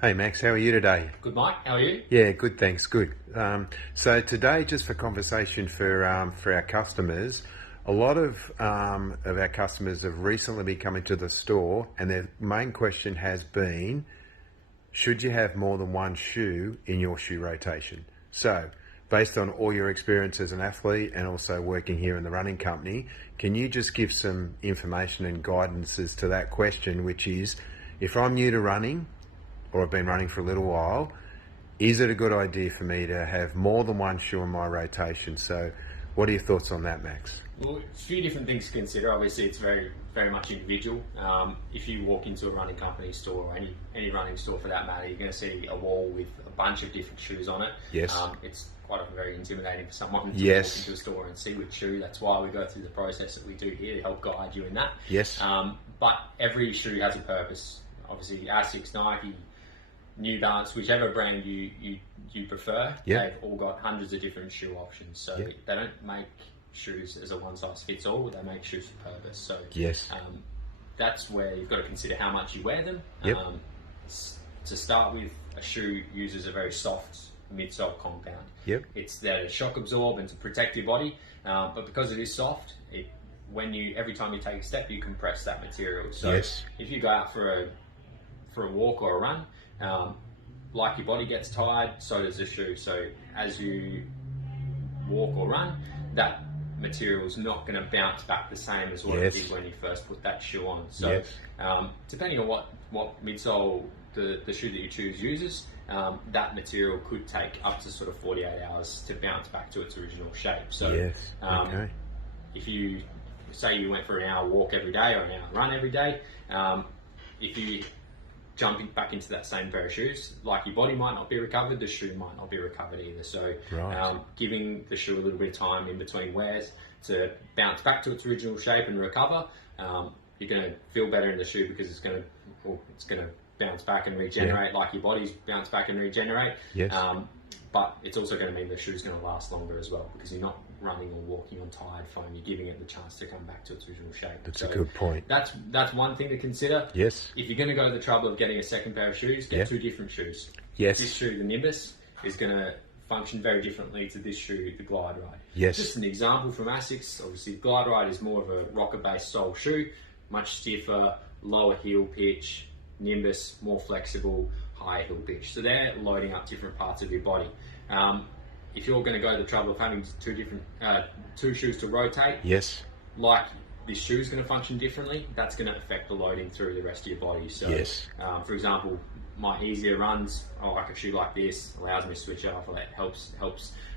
Hey Max, how are you today? Good, Mike. How are you? Yeah, good, thanks. Good. So today, just for conversation for our customers, a lot of our customers have recently been coming to the store, and their main question has been, should you have more than one shoe in your shoe rotation? So, based on all your experience as an athlete and also working here in the running company, can you just give some information and guidance as to that question, which is, if I'm new to running, or I've been running for a little while, is it a good idea for me to have more than one shoe in my rotation? So what are your thoughts on that, Max? Well, a few different things to consider. Obviously, it's very, very much individual. If you walk into a running company store or any running store for that matter, you're going to see a wall with a bunch of different shoes on it. Yes. It's quite often very intimidating for someone to Yes. walk into a store and see which shoe. That's why we go through the process that we do here to help guide you in that. Yes. But every shoe has a purpose. Obviously, Asics, Nike, New Balance, whichever brand you prefer, Yep. they've all got hundreds of different shoe options. So Yep. they don't make shoes as a one-size-fits-all, they make shoes for purpose. So Yes. that's where you've got to consider how much you wear them. Yep. To start with, a shoe uses a very soft midsole compound. Yep. It's there to shock absorb and to protect your body, but because it is soft, every time you take a step, you compress that material. So Yes. if you go out for a walk or a run, like your body gets tired, so does the shoe. So as you walk or run, that material is not going to bounce back the same as what Yes. it did when you first put that shoe on. So Yes. depending on what midsole the shoe that you choose uses, that material could take up to sort of 48 hours to bounce back to its original shape. So Yes. Okay. if you say you went for an hour walk every day or an hour run every day, if you jumping back into that same pair of shoes, like your body might not be recovered, the shoe might not be recovered either. So Right. giving the shoe a little bit of time in between wears to bounce back to its original shape and recover, you're going to feel better in the shoe because it's going to bounce back and regenerate like your body's bounce back and regenerate. Yes. But it's also going to mean the shoe's going to last longer as well because you're not running or walking on tired foam. You're giving it the chance to come back to its original shape. That's a good point. That's one thing to consider. Yes. If you're going to go to the trouble of getting a second pair of shoes, get two different shoes. Yes. This shoe, the Nimbus, is going to function very differently to this shoe, the Glide Ride. Yes. Just an example from Asics. Obviously, Glide Ride is more of a rocker-based sole shoe, much stiffer, lower heel pitch. Nimbus, more flexible, higher heel pitch. So they're loading up different parts of your body. If you're going to go to the trouble of having two shoes to rotate, Yes. like this shoe is going to function differently, that's going to affect the loading through the rest of your body. So, Yes. For example, my easier runs, I like a shoe like this, allows me to switch off, it helps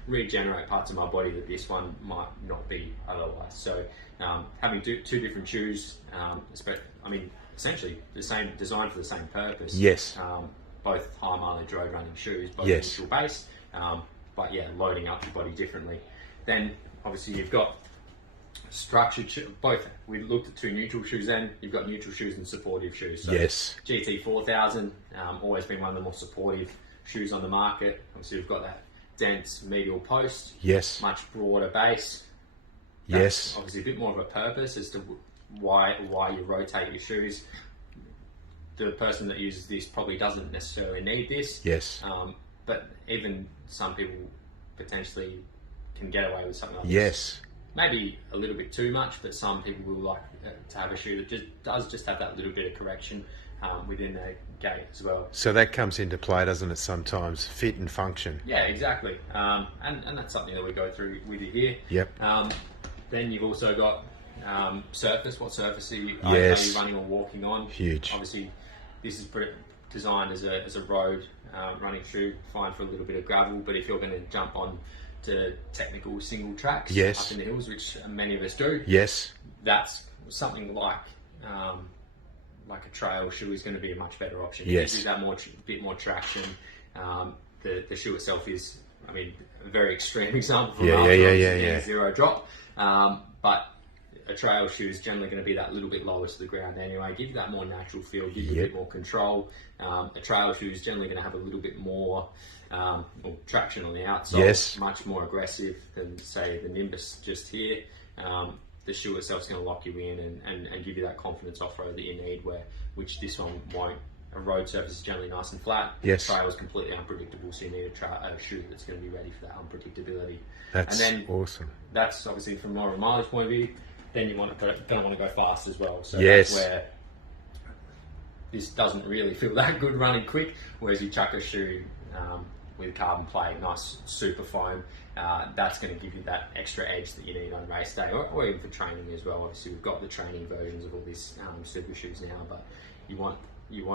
regenerate parts of my body that this one might not be otherwise. So, having two different shoes, essentially the same, designed for the same purpose. Yes. Both high mileage road running shoes, both Yes. neutral base, but yeah, loading up your body differently. Then obviously you've got structured both. We looked at two neutral shoes. Then you've got neutral shoes and supportive shoes. So Yes. GT 4000, always been one of the more supportive shoes on the market. Obviously we've got that dense medial post, Yes. much broader base. Yes. Obviously a bit more of a purpose as to why you rotate your shoes. The person that uses this probably doesn't necessarily need this. Yes. But even some people potentially can get away with something like this. Yes. Maybe a little bit too much, but some people will like to have a shoe that does have that little bit of correction within their gait as well. So that comes into play, doesn't it, sometimes? Fit and function. Yeah, exactly. And that's something that we go through with you here. Yep. Then you've also got surface. What surface are you Yes. running or walking on? Huge. Obviously, this is designed as a road running shoe, fine for a little bit of gravel, but if you're going to jump on to technical single tracks Yes. up in the hills, which many of us do, Yes. that's something like a trail shoe is going to be a much better option. Yes. It gives that bit more traction. The shoe itself is, a very extreme example from Yeah. zero drop, but a trail shoe is generally going to be that little bit lower to the ground anyway, give you that more natural feel, give you a bit more control. A trail shoe is generally going to have a little bit more traction on the outside, Yes. much more aggressive than say the Nimbus just here. The shoe itself is going to lock you in and give you that confidence off-road that you need, which this one won't. a road surface is generally nice and flat. Yes. Trail is completely unpredictable, so you need a shoe that's going to be ready for that unpredictability. That's and then awesome. That's obviously from more of a mileage point of view. Then you want to going to want to go fast as well. So Yes. that's where this doesn't really feel that good running quick. Whereas you chuck a shoe with carbon plate, nice super foam, that's going to give you that extra edge that you need on race day, or even for training as well. Obviously, we've got the training versions of all these super shoes now, but you want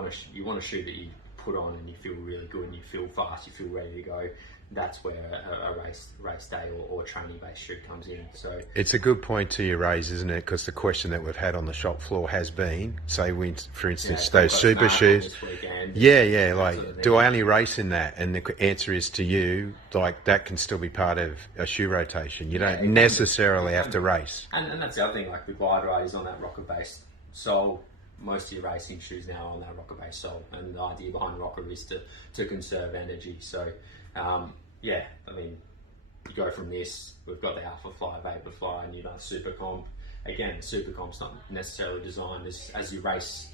a shoe that you put on and you feel really good and you feel fast, you feel ready to go. That's where a race day or training based shoe comes in. So it's a good point to you raise, isn't it? Because the question that we've had on the shop floor has been, say, for instance, those super shoes. Yeah, like, do I only race in that? And the answer is to you, like, that can still be part of a shoe rotation. You don't necessarily have to race. And that's the other thing, like the Glide Ride is on that rocker based sole. Most of your racing shoes now are on that rocker based sole, and the idea behind rocker is to conserve energy. So yeah, I mean, you go from this, we've got the Alpha Fly, Vapor Fly, and you've done Super Comp. Again, the Super Comp's not necessarily designed as your race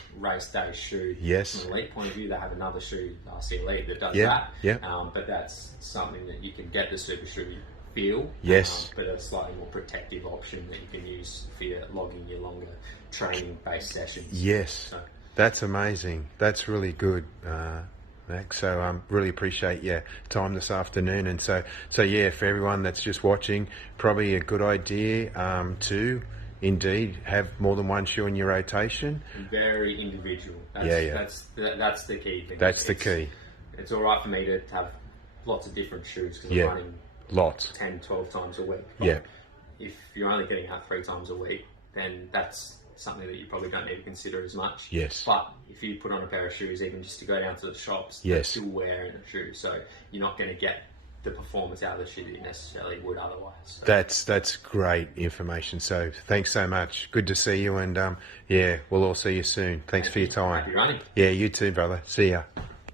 day shoe. Yes. From an elite point of view, they have another shoe, RC Elite, that does that. Yeah. But that's something that you can get the super shoe feel. Yes. But a slightly more protective option that you can use for your logging your longer training-based sessions. Yes. So, that's amazing. That's really good, Max. So really appreciate your time this afternoon. And so yeah, for everyone that's just watching, probably a good idea to indeed have more than one shoe in your rotation. Very individual. That's the key thing. That's the key. It's all right for me to have lots of different shoes because I'm running lots 10, 12 times a week. Yeah. If you're only getting out 3 times a week, then that's something that you probably don't need to consider as much. Yes. But if you put on a pair of shoes, even just to go down to the shops, yes, they're still wearing a shoe, so you're not going to get the performance out of the shoe that you necessarily would otherwise. So. That's great information. So thanks so much. Good to see you, and yeah, we'll all see you soon. Thanks for your time. Happy running. Yeah, you too, brother. See ya.